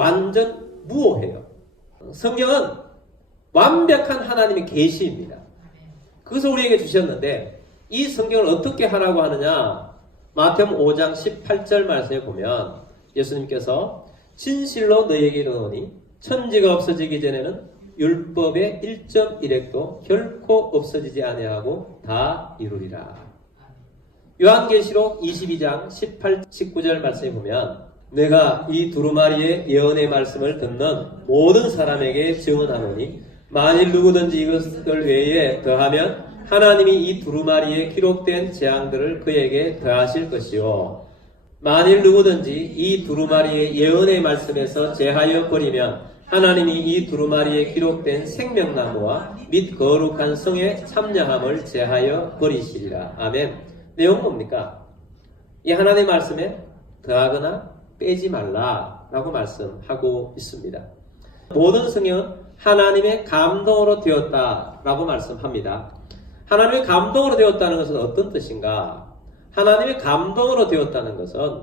완전 무오해요. 성경은 완벽한 하나님의 계시입니다. 그것을 우리에게 주셨는데 이 성경을 어떻게 하라고 하느냐? 마태복음 5장 18절 말씀에 보면 예수님께서 진실로 너희에게 이르노니 천지가 없어지기 전에는 율법의 1.1획도 결코 없어지지 아니하고 다 이루리라. 요한계시록 22장 18, 19절 말씀에 보면 내가 이 두루마리의 예언의 말씀을 듣는 모든 사람에게 증언하노니 만일 누구든지 이것들 외에 더하면 하나님이 이 두루마리에 기록된 재앙들을 그에게 더하실 것이요 만일 누구든지 이 두루마리의 예언의 말씀에서 제하여 버리면 하나님이 이 두루마리에 기록된 생명나무와 및 거룩한 성의 참여함을 제하여 버리시리라. 아멘. 내용 뭡니까? 이 하나님의 말씀에 더하거나 빼지 말라라고 말씀하고 있습니다. 모든 성경은 하나님의 감동으로 되었다라고 말씀합니다. 하나님의 감동으로 되었다는 것은 어떤 뜻인가? 하나님의 감동으로 되었다는 것은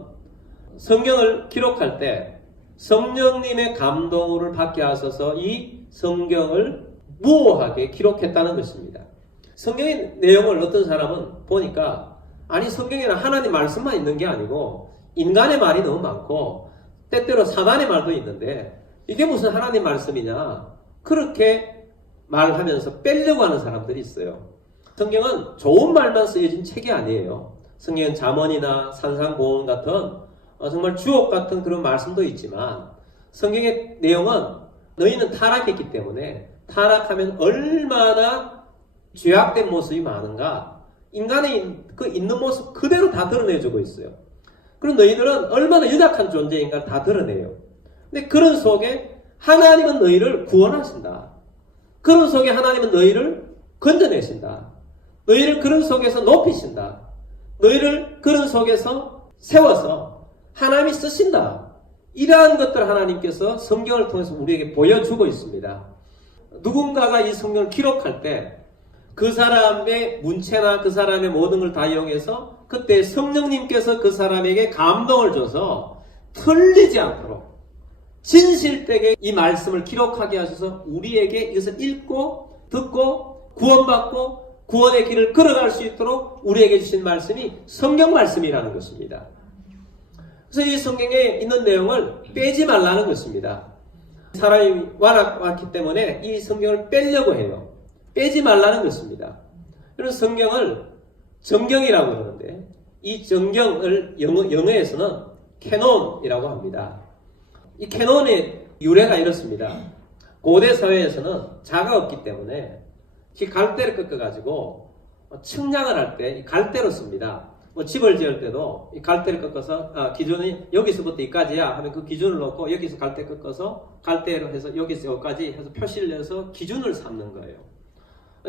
성경을 기록할 때 성령님의 감동을 받게 하셔서 이 성경을 무오하게 기록했다는 것입니다. 성경의 내용을 어떤 사람은 보니까 아니 성경에는 하나님 말씀만 있는 게 아니고 인간의 말이 너무 많고 때때로 사단의 말도 있는데 이게 무슨 하나님 말씀이냐 그렇게 말하면서 빼려고 하는 사람들이 있어요. 성경은 좋은 말만 쓰여진 책이 아니에요. 성경은 잠언이나 산상보험 같은 정말 주옥 같은 그런 말씀도 있지만 성경의 내용은 너희는 타락했기 때문에 타락하면 얼마나 죄악된 모습이 많은가 인간의 그 있는 모습 그대로 다 드러내주고 있어요. 그럼 너희들은 얼마나 연약한 존재인가 다 드러내요. 근데 그런 속에 하나님은 너희를 구원하신다. 그런 속에 하나님은 너희를 건져내신다. 너희를 그런 속에서 높이신다. 너희를 그런 속에서 세워서 하나님이 쓰신다. 이러한 것들 하나님께서 성경을 통해서 우리에게 보여주고 있습니다. 누군가가 이 성경을 기록할 때 그 사람의 문체나 그 사람의 모든 걸 다 이용해서 그때 성령님께서 그 사람에게 감동을 줘서 틀리지 않도록 진실되게 이 말씀을 기록하게 하셔서 우리에게 이것을 읽고 듣고 구원받고 구원의 길을 걸어갈 수 있도록 우리에게 주신 말씀이 성경 말씀이라는 것입니다. 그래서 이 성경에 있는 내용을 빼지 말라는 것입니다. 사람이 왔기 때문에 이 성경을 빼려고 해요. 빼지 말라는 것입니다. 그래서 성경을 정경이라고 그러는데 이 정경을 영어에서는 캐논이라고 합니다. 이 캐논의 유래가 이렇습니다. 고대 사회에서는 자가 없기 때문에 이 갈대를 꺾어가지고 측량을 할 때 갈대로 씁니다. 집을 지을 때도 이 갈대를 꺾어서 기준이 여기서부터 여기까지야 하면 그 기준을 놓고 여기서 갈대 꺾어서 갈대로 해서 여기서 여기까지 해서 표시를 내서 기준을 삼는 거예요.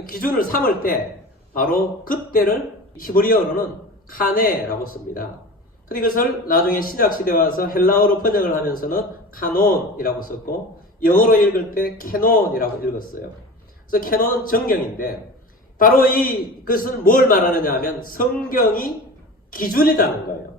기준을 삼을 때 바로 그때를 히브리어로는 카네라고 씁니다. 근데 이것을 나중에 신약시대에 와서 헬라어로 번역을 하면서는 카논이라고 썼고 영어로 읽을 때 캐논이라고 읽었어요. 그래서 캐논은 정경인데 바로 이것은 뭘 말하느냐 하면 성경이 기준이라는 거예요.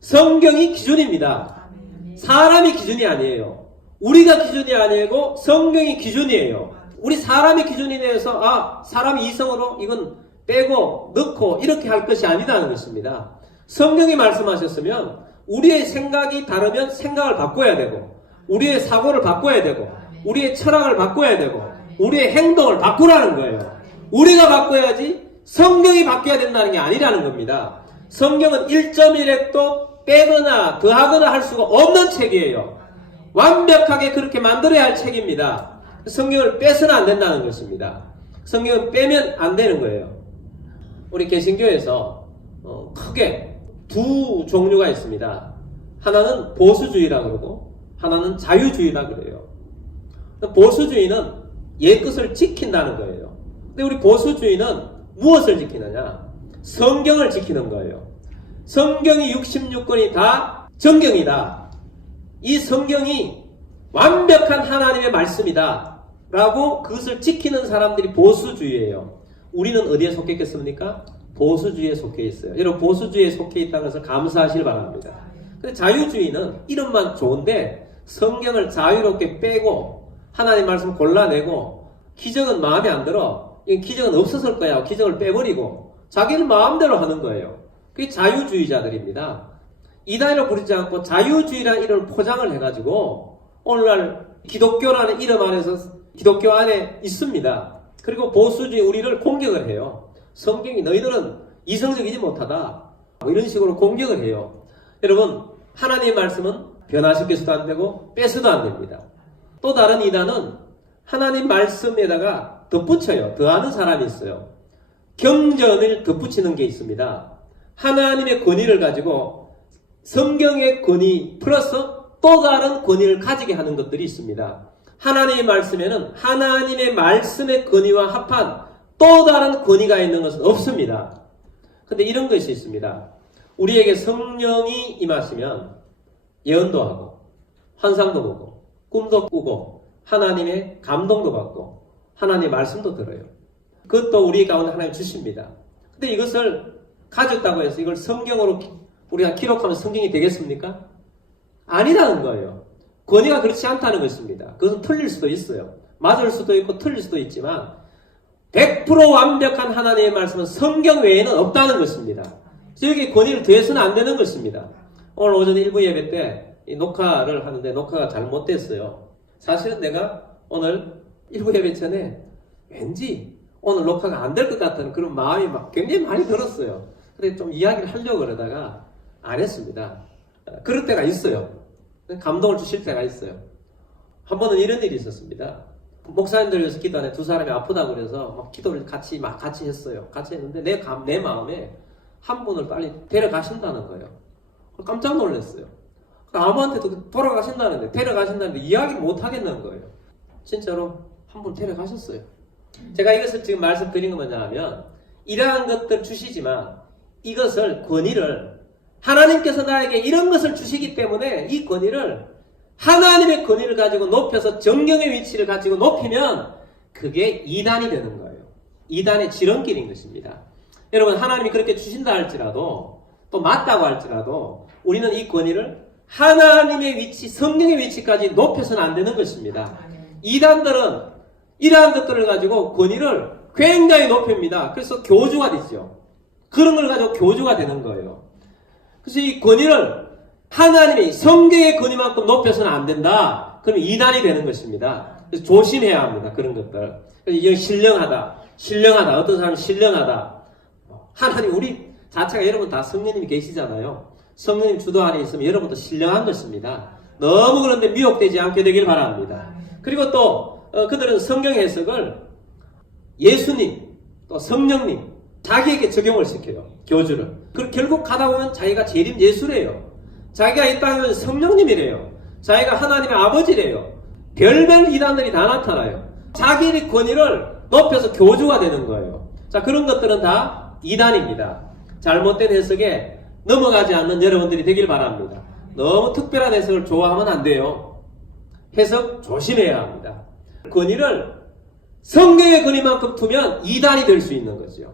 성경이 기준입니다. 사람이 기준이 아니에요. 우리가 기준이 아니고 성경이 기준이에요. 우리 사람의 기준에 대해서 사람이 이성으로 이건 빼고 넣고 이렇게 할 것이 아니라는 것입니다. 성경이 말씀하셨으면 우리의 생각이 다르면 생각을 바꿔야 되고 우리의 사고를 바꿔야 되고 우리의 철학을 바꿔야 되고 우리의 행동을 바꾸라는 거예요. 우리가 바꿔야지 성경이 바뀌어야 된다는 게 아니라는 겁니다. 성경은 1.1획도 빼거나 더하거나 할 수가 없는 책이에요. 완벽하게 그렇게 만들어야 할 책입니다. 성경을 빼서는 안 된다는 것입니다. 성경을 빼면 안 되는 거예요. 우리 개신교에서 크게 두 종류가 있습니다. 하나는 보수주의라고 그러고 하나는 자유주의라고 그래요. 보수주의는 옛것을 지킨다는 거예요. 근데 우리 보수주의는 무엇을 지키느냐? 성경을 지키는 거예요. 성경이 66권이 다 정경이다. 이 성경이 완벽한 하나님의 말씀이다. 라고 그것을 지키는 사람들이 보수주의예요. 우리는 어디에 속해 있겠습니까? 보수주의에 속해 있어요. 여러분 보수주의에 속해 있다는 것을 감사하시길 바랍니다. 근데 자유주의는 이름만 좋은데 성경을 자유롭게 빼고 하나님 말씀 골라내고 기적은 마음에 안 들어. 이 기적은 없었을 거야. 기적을 빼버리고 자기는 마음대로 하는 거예요. 그게 자유주의자들입니다. 이단이라고 부르지 않고 자유주의라는 이름을 포장을 해가지고 오늘날 기독교라는 이름 안에서 기독교 안에 있습니다. 그리고 보수주의 우리를 공격을 해요. 성경이 너희들은 이성적이지 못하다. 뭐 이런 식으로 공격을 해요. 여러분, 하나님의 말씀은 변화시켜서도 안 되고 뺏어도 안 됩니다. 또 다른 이단은 하나님 말씀에다가 덧붙여요. 더하는 사람이 있어요. 경전을 덧붙이는 게 있습니다. 하나님의 권위를 가지고 성경의 권위 플러스 또 다른 권위를 가지게 하는 것들이 있습니다. 하나님의 말씀에는 하나님의 말씀의 권위와 합한 또 다른 권위가 있는 것은 없습니다. 근데 이런 것이 있습니다. 우리에게 성령이 임하시면 예언도 하고 환상도 보고 꿈도 꾸고 하나님의 감동도 받고 하나님의 말씀도 들어요. 그것도 우리 가운데 하나님 주십니다. 근데 이것을 가졌다고 해서 이걸 성경으로 우리가 기록하면 성경이 되겠습니까? 아니라는 거예요. 권위가 그렇지 않다는 것입니다. 그것은 틀릴 수도 있어요. 맞을 수도 있고 틀릴 수도 있지만 100% 완벽한 하나님의 말씀은 성경 외에는 없다는 것입니다. 그래서 여기 권위를 더해서는 안 되는 것입니다. 오늘 오전 1부 예배 때 이 녹화를 하는데 녹화가 잘못됐어요. 사실은 내가 오늘 1부 예배 전에 왠지 오늘 녹화가 안 될 것 같은 그런 마음이 막 굉장히 많이 들었어요. 근데 좀 이야기를 하려고 그러다가 안 했습니다. 그럴 때가 있어요. 감동을 주실 때가 있어요. 한 번은 이런 일이 있었습니다. 목사님들 위해서 기도하는데 두 사람이 아프다고 그래서 막 기도를 같이 했어요. 같이 했는데 내 마음에 한 분을 빨리 데려가신다는 거예요. 깜짝 놀랐어요. 아무한테도 돌아가신다는데 데려가신다는데 이야기를 못 하겠는 거예요. 진짜로 한 분 데려가셨어요. 제가 이것을 지금 말씀드린 건 뭐냐 하면 이러한 것들 주시지만 이것을 권위를 하나님께서 나에게 이런 것을 주시기 때문에 이 권위를 하나님의 권위를 가지고 높여서 정경의 위치를 가지고 높이면 그게 이단이 되는 거예요. 이단의 지름길인 것입니다. 여러분, 하나님이 그렇게 주신다 할지라도 또 맞다고 할지라도 우리는 이 권위를 하나님의 위치, 성경의 위치까지 높여서는 안 되는 것입니다. 이단들은 이러한 것들을 가지고 권위를 굉장히 높입니다. 그래서 교주가 되죠. 그런 걸 가지고 교주가 되는 거예요. 그래서 이 권위를 하나님의 성경의 권위만큼 높여서는 안 된다. 그러면 이단이 되는 것입니다. 그래서 조심해야 합니다. 그런 것들. 그래서 이게 신령하다. 어떤 사람은 신령하다. 하나님, 우리 자체가 여러분 다 성령님이 계시잖아요. 성령님 주도 안에 있으면 여러분도 신령한 것입니다. 너무 그런데 미혹되지 않게 되길 바랍니다. 그리고 또 그들은 성경 해석을 예수님, 또 성령님 자기에게 적용을 시켜요. 교주를. 결국 가다 보면 자기가 재림 예수래요. 자기가 이 땅에 오면 성령님이래요. 자기가 하나님의 아버지래요. 별별 이단들이 다 나타나요. 자기의 권위를 높여서 교주가 되는 거예요. 자, 그런 것들은 다 이단입니다. 잘못된 해석에 넘어가지 않는 여러분들이 되길 바랍니다. 너무 특별한 해석을 좋아하면 안 돼요. 해석 조심해야 합니다. 권위를 성경의 권위만큼 두면 이단이 될 수 있는 거죠.